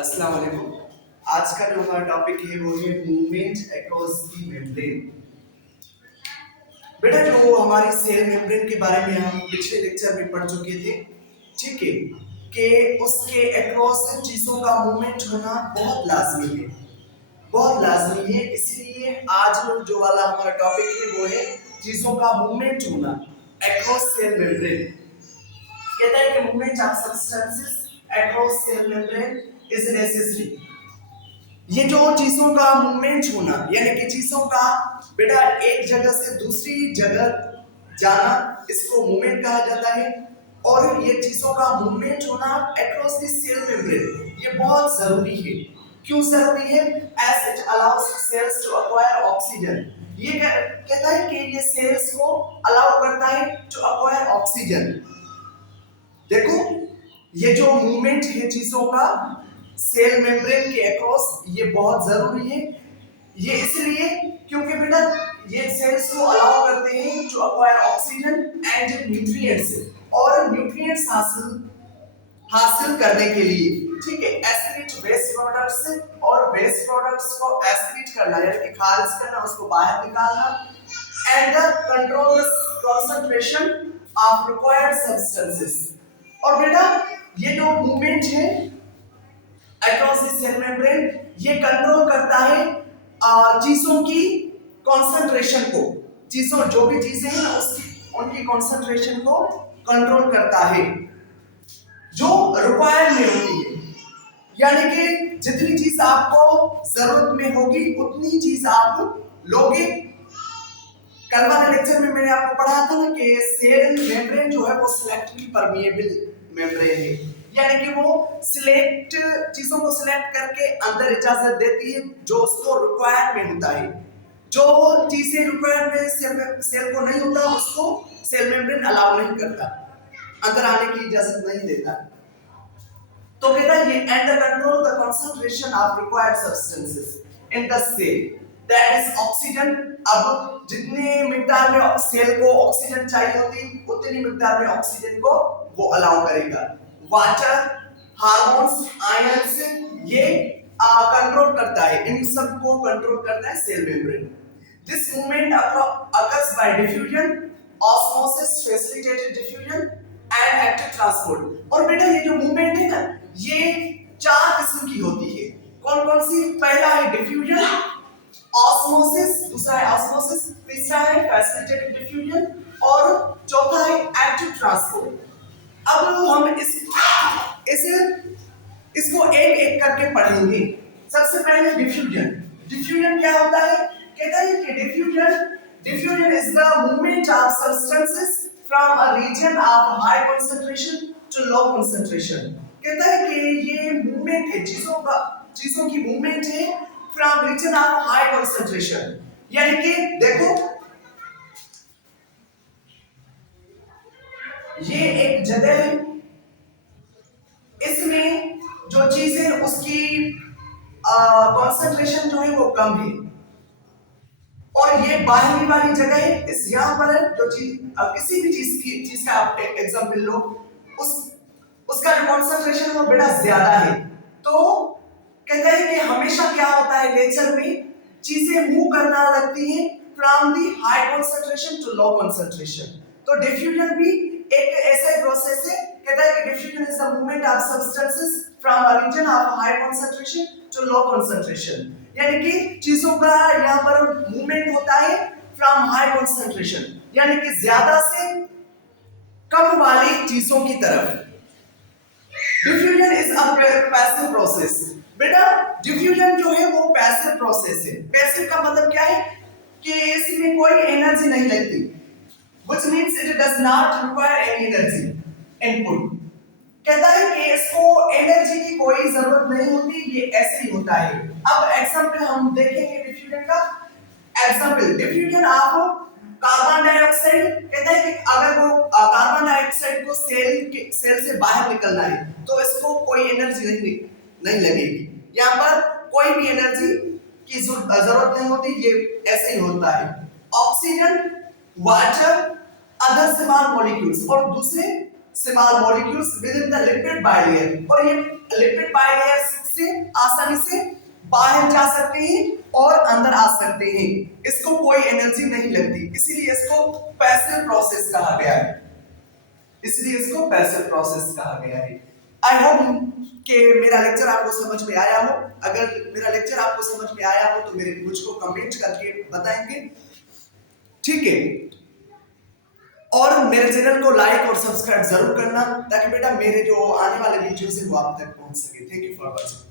अस्सलाम वालेकुम। आज का जो हमारा टॉपिक है वो है मूवमेंट अक्रॉस द मेम्ब्रेन। बेटा जो हमारी सेल मेम्ब्रेन के बारे में हम पिछले लेक्चर में पढ़ चुके थे, ठीक है, कि उसके अक्रॉस चीजों का मूवमेंट होना बहुत लाजमी है, बहुत लाजमी है। इसलिए आज जो वाला हमारा टॉपिक है वो है चीजों का मूवमेंट होना अक्रॉस सेल मेम्ब्रेन। कहता है कि movement of substances across cell membrane is necessary. ये जो चीजों का मूवमेंट होना यानी कि चीजों का बेटा एक जगह से दूसरी जगह जाना, इसको मूवमेंट कहा जाता है। और ये चीजों का मूवमेंट होना अक्रॉस द सेल मेम्ब्रेन ये बहुत जरूरी है। क्यों जरूरी है? As it allows cells to acquire oxygen. ये कहता है कि ये सेल्स को अलाउ करता है टू अक्वायर ऑक्सीजन। देखो ये जो मूवमेंट है चीजों का सेल मेम्ब्रेन के अक्रॉस ये बहुत जरूरी है। ये इसलिए क्योंकि बेटा ये सेल्स को अलाउ करते हैं to acquire oxygen and nutrients, और न्यूट्रिएंट्स हासिल करने के लिए, ठीक है, एक्सक्रीट वेस्ट प्रोडक्ट्स, और वेस्ट प्रोडक्ट्स को एक्सक्रीट करना यानी कि खारिज करना, उसको बाहर निकालना, and the control concentration of required substances. और बेटा ये जो मूवमेंट है अक्रॉस द सेल मेम्ब्रेन ये कंट्रोल करता है चीजों की कंसंट्रेशन को। चीजों जो भी चीजें हैं ना उसकी उनकी कंसंट्रेशन को कंट्रोल करता है जो रिक्वायर्ड में होती है। यानी कि जितनी चीज आपको जरूरत में होगी उतनी चीज आप लोगे। कल वाले लेक्चर में मैंने आपको पढ़ाया था ना कि सेल मेम्ब्रेन जो है वो सिलेक्टिवली परमिएबल मेम्ब्रेन है, यानी कि वो सिलेक्ट चीजों को सिलेक्ट करके अंदर इजाजत देती है जो उसको रिक्वायर्ड में होता है। जो चीजें रिक्वायर्ड में सेल को नहीं होता उसको सेल मेम्ब्रेन अलाउ नहीं करता, अंदर आने की इजाजत नहीं देता। तो कहता है ये and the control the concentration of required substances in the cell that is oxygen. अब जितने मिकदार में सेल को ऑक्सीजन चाहिए होती उतनी मिकदार में ऑक्सीजन को वो अलाउ करेगा। वाटर, हार्मोन्स, आयंस ये कंट्रोल करता है, इन सब को कंट्रोल करता है cell membrane. This movement occurs by diffusion, osmosis, facilitated diffusion and active transport। और बेटा ये जो मूवमेंट है ना ये चार किस्म की होती है। कौन कौन सी? पहला है डिफ्यूजन, ऑस्मोसिस, दूसरा है ऑस्मोसिस, तीसरा है फैसिलिटेटेड डिफ्यूजन और चौथा है एक्टिव ट्रांसपोर्ट। अब हम इसको एक एक करके पढ़ेंगे। सबसे पहले डिफ्यूजन। डिफ्यूजन क्या होता है? कहता है कि diffusion is the movement of substances from a region of high concentration to low concentration. कहता है कि ये मूवमेंट है चीजों की मूवमेंट है from region of high concentration. यानी कि देखो ये एक जगह है, इसमें जो चीजें उसकी कंसंट्रेशन जो है वो कम है, और ये बाहरी वाली जगह है। इस यहाँ पर जो चीज किसी भी चीज का आप एग्जांपल लो, उसका जो कंसंट्रेशन वो बड़ा ज्यादा है। तो कहता है कि हमेशा क्या होता है नेचर में चीजें मूव करना लगती हैं from the high concentration to low concentration. तो डिफ्यूजन भी एक ऐसा प्रोसेस है। कहता है कि diffusion is the movement of substances from a region of high concentration to low concentration. यानी कि चीजों का यहाँ पर मूवमेंट होता है फ्रॉम हाई कंसंट्रेशन यानी कि ज्यादा से कम वाली चीजों की तरफ। Diffusion is a passive process. बेटा डिफ्यूजन जो है वो पैसिव प्रोसेस है। पैसिव का मतलब क्या है? कि इसमें कोई एनर्जी नहीं लगती, which means it does not require any energy input। कहता है कि इसको एनर्जी की कोई जरूरत नहीं होती, ये ऐसे ही होता है। अब एग्जांपल हम देखेंगे डिफ्यूजन का। Example diffusion of carbon dioxide. कहता है कि अगर वो कार्बन डाइऑक्साइड को सेल से बाहर निकलना है तो इसको कोई एनर्जी नहीं लगेगी। यहाँ पर कोई भी एनर्जी की जरूरत नहीं होती, ये ऐसे ही होता है। Oxygen, water, other small molecules और दूसरे small molecules with in the lipid bilayer, और ये लिपिड बाइलेयर से आसानी से बाहर जा सकते हैं और अंदर आ सकते हैं, इसको कोई एनर्जी नहीं लगती, इसीलिए इसको पैसिव प्रोसेस कहा गया है, इसलिए इसको पैसिव प्रोसेस कहा गया है। आई होप कि मेरा लेक्चर आपको समझ में आया हो। अगर मेरा लेक्चर आपको समझ में आया हो तो मुझको कमेंट करके बताएंगे, ठीक है। और मेरे चैनल को लाइक और सब्सक्राइब जरूर करना, ताकि बेटा मेरे जो आने वाले वीडियोस है वो आप तक पहुंच सके। Thank you for watching.